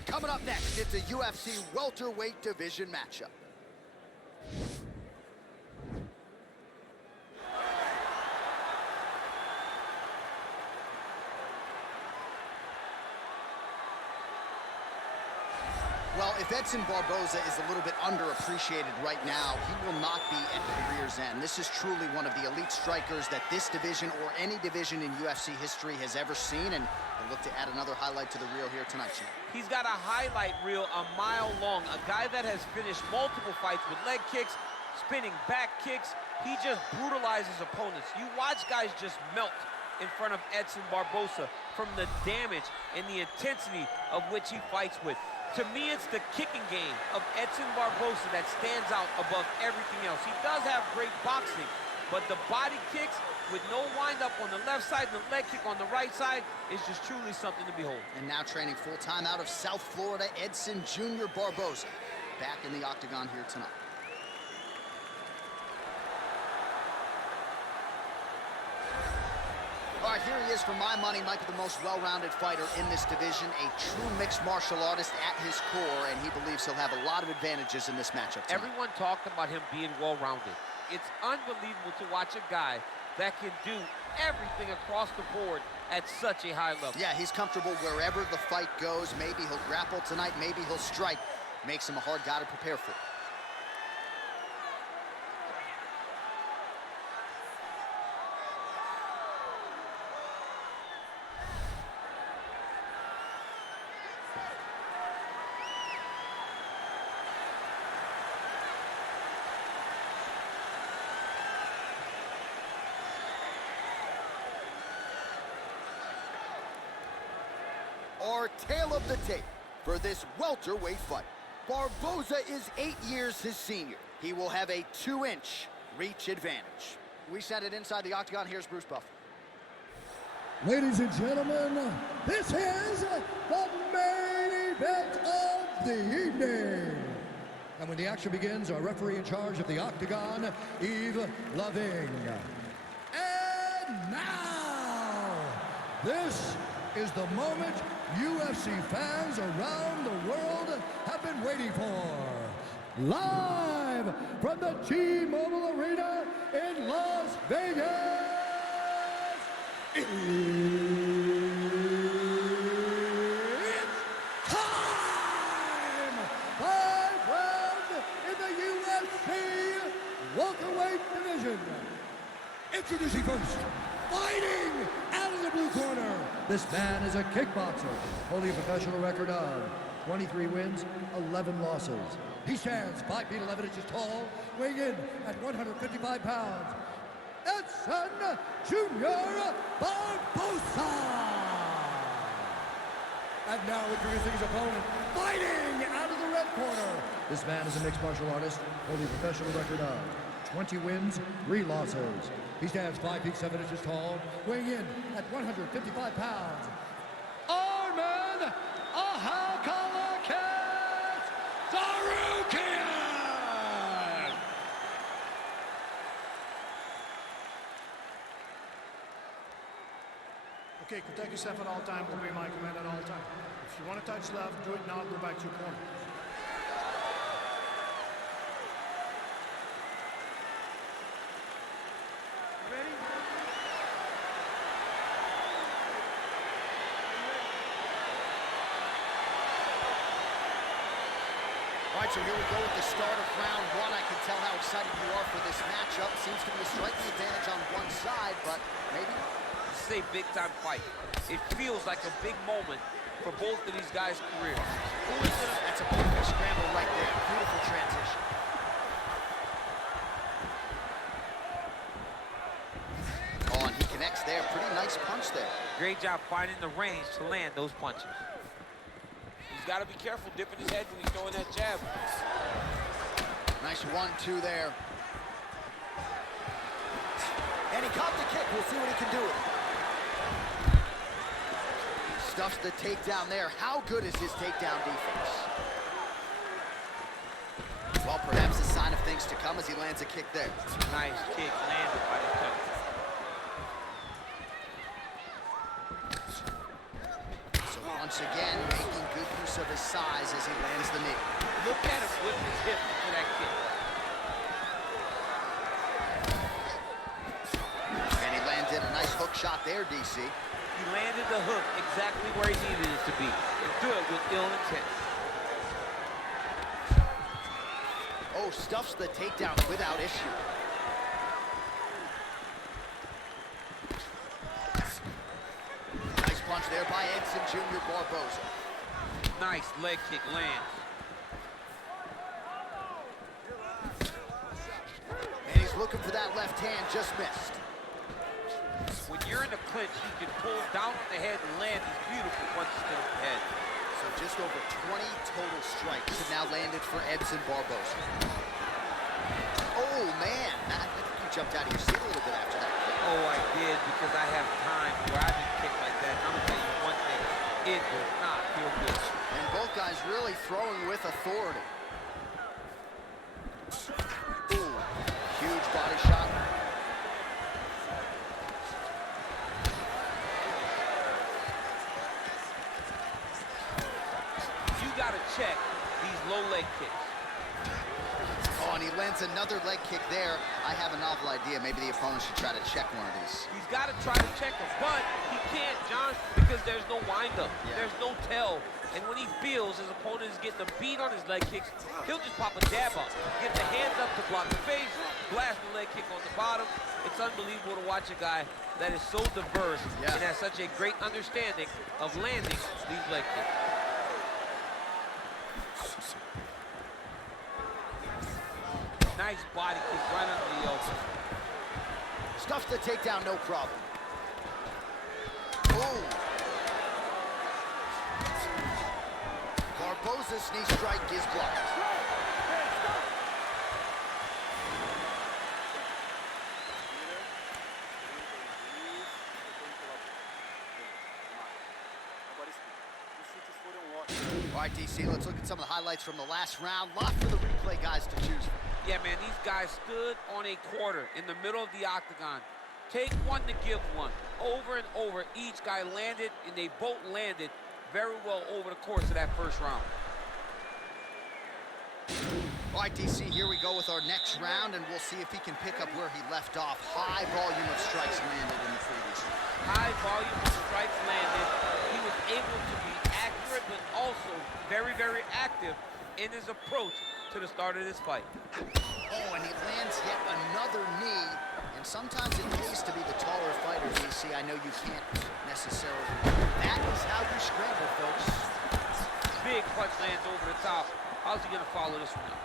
And coming up next, it's a UFC welterweight division matchup. Well, if Edson Barboza is a little bit underappreciated right now, he will not be at career's end. This is truly one of the elite strikers that this division or any division in UFC history has ever seen, and we'll look to add another highlight to the reel here tonight, Champ. He's got a highlight reel a mile long, a guy that has finished multiple fights with leg kicks, spinning back kicks. He just brutalizes opponents. You watch guys just melt in front of Edson Barboza from the damage and the intensity of which he fights with. To me, it's the kicking game of Edson Barboza that stands out above everything else. He does have great boxing, but the body kicks with no wind-up on the left side and the leg kick on the right side is just truly something to behold. And now training full-time out of South Florida, Edson Jr. Barboza, back in the octagon here tonight. All right, here he is, for my money, might be the most well-rounded fighter in this division, a true mixed martial artist at his core, and he believes he'll have a lot of advantages in this matchup tonight. Everyone talked about him being well-rounded. It's unbelievable to watch a guy that can do everything across the board at such a high level. Yeah, he's comfortable wherever the fight goes. Maybe he'll grapple tonight, maybe he'll strike. Makes him a hard guy to prepare for. Our tale of the tape for this welterweight fight. Barboza is 8 years his senior. He will have a 2-inch reach advantage. We send it inside the octagon. Here's Bruce Buff. Ladies and gentlemen, this is the main event of the evening. And when the action begins, our referee in charge of the octagon, Yves Loving. And now, this is the moment UFC fans around the world have been waiting for. Live from the T-Mobile Arena in Las Vegas, it's time! 5 rounds in the UFC welterweight division. Introducing first, fighting out of the blue corner. This man is a kickboxer, holding a professional record of 23 wins, 11 losses. He stands 5 feet 11 inches tall, weighing in at 155 pounds. Edson Jr. Barboza. And now introducing his opponent, fighting out of the red corner. This man is a mixed martial artist, holding a professional record of 20 wins, 3 losses. He stands 5 feet 7 inches tall, weighing in at 155 pounds. Arman Tsarukyan! Okay, protect yourself at all times, obey my command at all times. If you want to touch left, do it now, go back to your corner. Ready? All right, so here we go with the start of round 1. I can tell how excited you are for this matchup. Seems to be a striking advantage on one side, but maybe not. This is a big-time fight. It feels like a big moment for both of these guys' careers. That's a perfect scramble right there. Beautiful transition. Oh, and he connects there. Pretty nice punch there. Great job finding the range to land those punches. He's got to be careful dipping his head when he's throwing that jab. Nice 1-2 there. And he caught the kick. We'll see what he can do with it. Stuffs the takedown there. How good is his takedown defense? Well, perhaps a sign of things to come as he lands a kick there. Nice kick landed by the coach. So once again, making good use of his size as he lands the knee. Look at him whip his hip into that kick. And he landed a nice hook shot there, DC. He landed the hook exactly where he needed it to be, and do it with ill intent. Oh, stuffs the takedown without issue. Nice punch there by Edson Jr. Barboza. Nice leg kick lands. And he's looking for that left hand, just missed. When you're in a clinch, you can pull down on the head and land these beautiful punches to the head. So just over 20 total strikes have now landed for Edson Barboza. Oh, man. I think you jumped out of your seat a little bit after that kick. Oh, I did, because I have time where I've been kicked like that. And I'm going to tell you one thing. It does not feel good. And both guys really throwing with authority. Ooh, huge body shot. Check these low leg kicks. Oh, and he lands another leg kick there. I have a novel idea. Maybe the opponent should try to check one of these. He's got to try to check him, but he can't, John, because there's no windup. Yeah. There's no tell. And when he feels his opponent is getting a beat on his leg kicks, he'll just pop a jab up, get the hands up to block the face, blast the leg kick on the bottom. It's unbelievable to watch a guy that is so diverse and has such a great understanding of landing these leg kicks. Nice body kick right under the elbow. Stuffs the takedown, no problem. Oh. Barboza's knee strike is blocked. All right, DC, let's look at some of the highlights from the last round. Lot for the replay guys to choose from. Yeah, man, these guys stood on a quarter in the middle of the octagon. Take one to give one. Over and over, each guy landed, and they both landed very well over the course of that first round. All right, DC, here we go with our next round, and we'll see if he can pick up where he left off. High volume of strikes landed in the previous round. High volume of strikes landed. He was able to be accurate, but also very, very active in his approach to the start of this fight. Oh, and he lands yet another knee. And sometimes it pays to be the taller fighter, DC. I know you can't necessarily. That is how you scramble, folks. Big punch lands over the top. How's he going to follow this one up?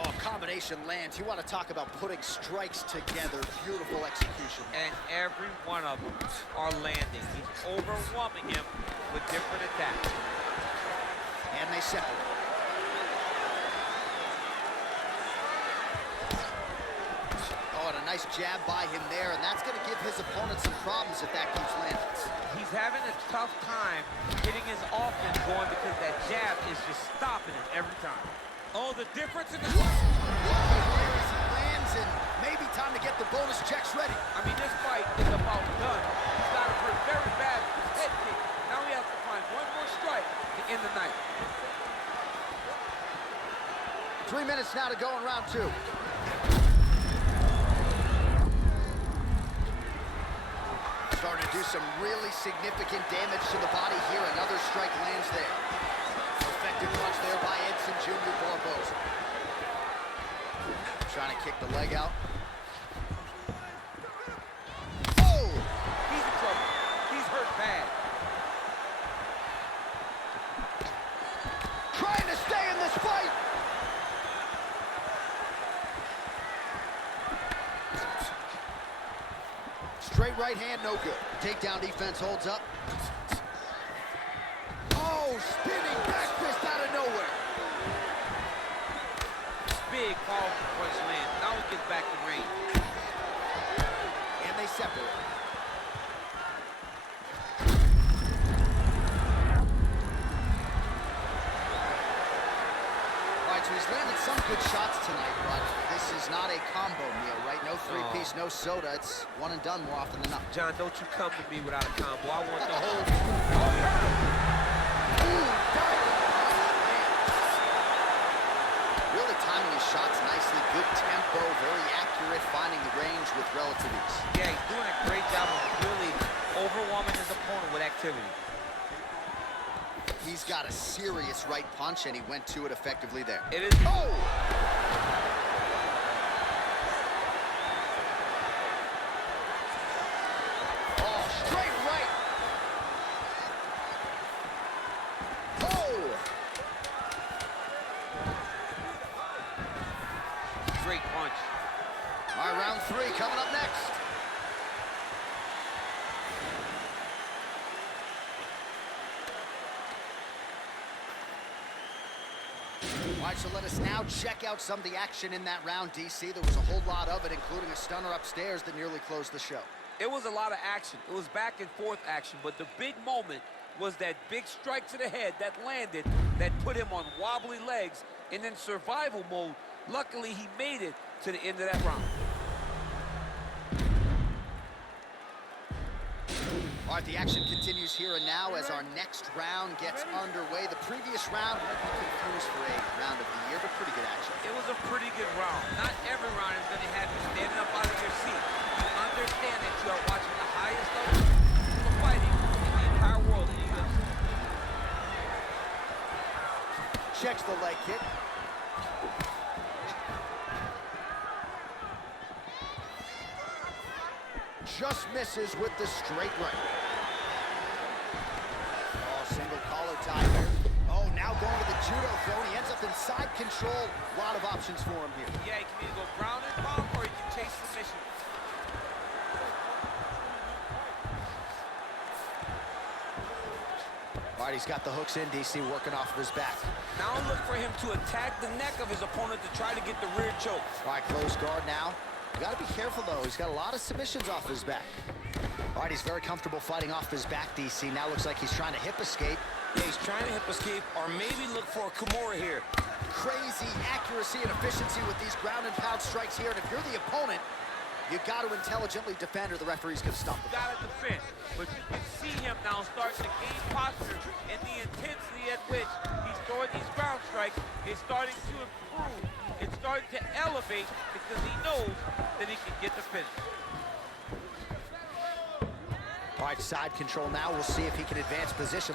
Oh, combination lands. You want to talk about putting strikes together. Beautiful execution. And every one of them are landing. He's overwhelming him with different attacks. And they separate. Oh, and a nice jab by him there, and that's going to give his opponent some problems if that keeps landing. He's having a tough time getting his offense going because that jab is just stopping him every time. Oh, the difference in the... He lands, and maybe time to get the bonus checks ready. I mean, this fight is about done. He's got a very bad head kick. Now he has to find one more strike to end the night. 3 minutes now to go in round two. Starting to do some really significant damage to the body here. Another strike lands there. Effective punch there by Edson Jr. Barboza. Trying to kick the leg out. Oh! He's in trouble. He's hurt bad. Trying to stay in this fight. Straight right hand, no good. Takedown defense holds up. Oh, spinning back fist out of nowhere. Big powerful punch land. Now he gets back to range. And they separate. All right, so he's landed some good shots tonight, but this is not a combo meal, right? No three-piece, no soda. It's one and done more often than not. John, don't you come to me without a combo. I want the whole... timing his shots nicely. Good tempo, very accurate, finding the range with relative ease. Yeah, he's doing a great job of really overwhelming his opponent with activity. He's got a serious right punch, and he went to it effectively there. It is. Oh! Great punch. All right, round 3 coming up next. All right, so let us now check out some of the action in that round, DC. There was a whole lot of it, including a stunner upstairs that nearly closed the show. It was a lot of action. It was back and forth action, but the big moment was that big strike to the head that landed, that put him on wobbly legs, and in survival mode, luckily he made it to the end of that round. All right, the action continues here and now as our next round gets underway. The previous round might be confused for a round of the year, but pretty good action. It was a pretty good round. Not every round is going to have you standing up out of your seat. You understand that you are watching the highest level of fighting in the entire world in the UFC. Checks the leg kick. Just misses with the straight right. Oh, single collar tie here. Oh, now going to the judo throw, and he ends up in side control. A lot of options for him here. Yeah, he can either go ground and pound, or he can chase submission. All right, he's got the hooks in, DC, working off of his back. Now look for him to attack the neck of his opponent to try to get the rear choke. All right, close guard now. You gotta be careful, though. He's got a lot of submissions off his back. All right, he's very comfortable fighting off his back, DC. Now looks like he's trying to hip escape. Yeah, he's trying to hip escape, or maybe look for a Kimura here. Crazy accuracy and efficiency with these ground and pound strikes here. And if you're the opponent, you got to intelligently defend, or the referee's gonna stop it. Got to defend, but you can see him now starting to gain posture, and the intensity at which he's throwing these ground strikes is starting to improve. It's starting to elevate because he knows that he can get the finish. All right, side control now. We'll see if he can advance position.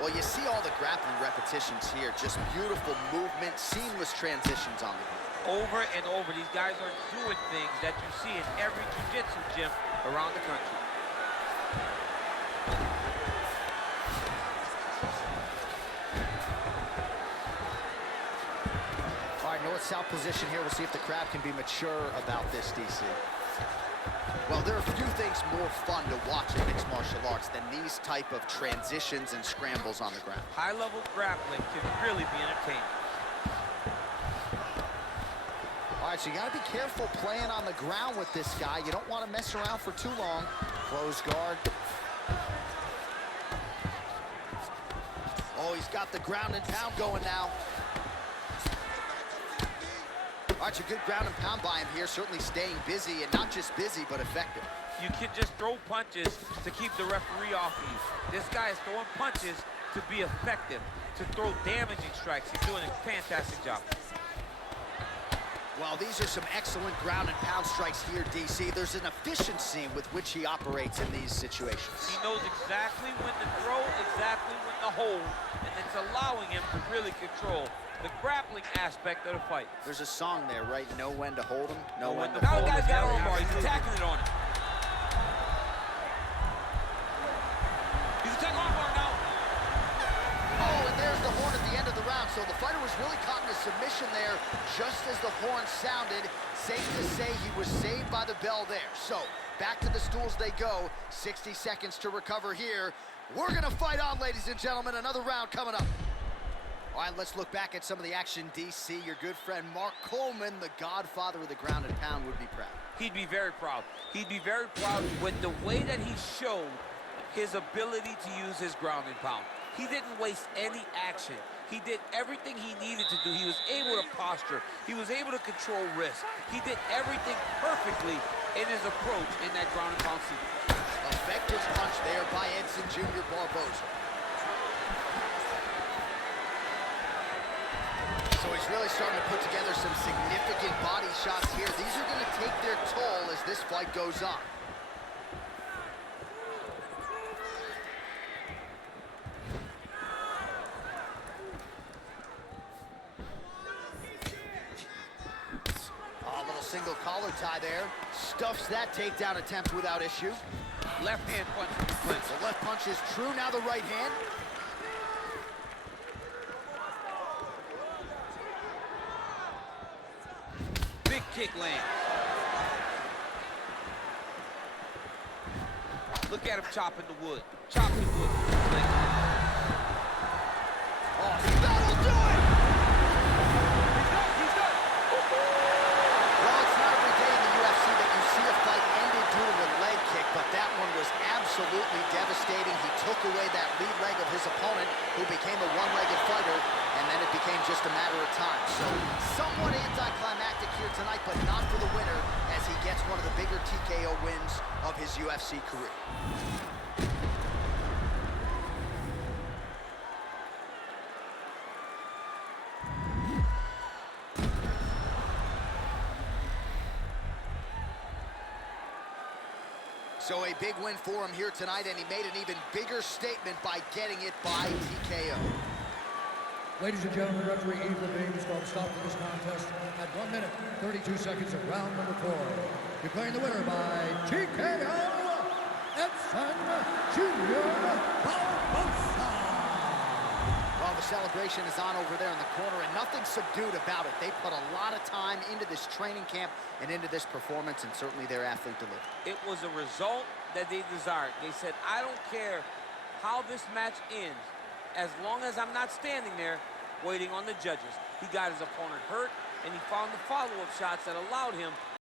Well, you see all the grappling repetitions here. Just beautiful movement, seamless transitions on the ground. Over and over, these guys are doing things that you see in every jiu-jitsu gym around the country. All right, north-south position here. We'll see if the crowd can be mature about this, DC. Well, there are few things more fun to watch in mixed martial arts than these type of transitions and scrambles on the ground. High-level grappling can really be entertaining. All right, so you got to be careful playing on the ground with this guy. You don't want to mess around for too long. Close guard. Oh, he's got the ground and pound going now. All right, so good ground and pound by him here, certainly staying busy, and not just busy, but effective. You can just throw punches to keep the referee off of you. This guy is throwing punches to be effective, to throw damaging strikes. He's doing a fantastic job. Well, these are some excellent ground and pound strikes here, DC. There's an efficiency with which he operates in these situations. He knows exactly when to throw, exactly when to hold, and it's allowing him to really control the grappling aspect of the fight. There's a song there, right? Know when to hold him, know when to now fold the guy's him. got an armbar. He's attacking it on him. He's attacking armbar now. Oh, and there's the horn at the end of the round. So the fighter was really caught in a submission there just as the horn sounded. Safe to say he was saved by the bell there. So back to the stools they go. 60 seconds to recover here. We're going to fight on, ladies and gentlemen. Another round coming up. All right, let's look back at some of the action, DC. Your good friend Mark Coleman, the godfather of the ground and pound, would be proud. He'd be very proud. He'd be very proud with the way that he showed his ability to use his ground and pound. He didn't waste any action. He did everything he needed to do. He was able to posture. He was able to control wrist. He did everything perfectly in his approach in that ground and pound sequence. Effective punch there by Edson Jr. Barboza. So he's he's really starting to put together some significant body shots here. These are going to take their toll as this fight goes on. A little single collar tie there. Stuffs that takedown attempt without issue. Left hand punch. The left punch is true, now the right hand. Big kick lands. Look at him chopping the wood. Chopping the wood. Oh, that'll do it! He's done. Well, it's not every day in the UFC that you see a fight ended due to a leg kick, but that one was absolutely devastating. He took away that lead leg of his opponent, who became a one-legged fighter, and then it became just a matter of time. So, somewhat anticlimactic here tonight, but not for the winner, as he gets one of the bigger TKO wins of his UFC career. So a big win for him here tonight, and he made an even bigger statement by getting it by TKO. Ladies and gentlemen, referee Eve Levine has called a stop to this contest at 1 minute, 32 seconds of round number 4. Declaring the winner by TKO, Edson Jr. Barboza. Well, the celebration is on over there in the corner, and nothing subdued about it. They put a lot of time into this training camp and into this performance, and certainly their athlete delivered. It was a result that they desired. They said, I don't care how this match ends, as long as I'm not standing there waiting on the judges. He got his opponent hurt, and he found the follow-up shots that allowed him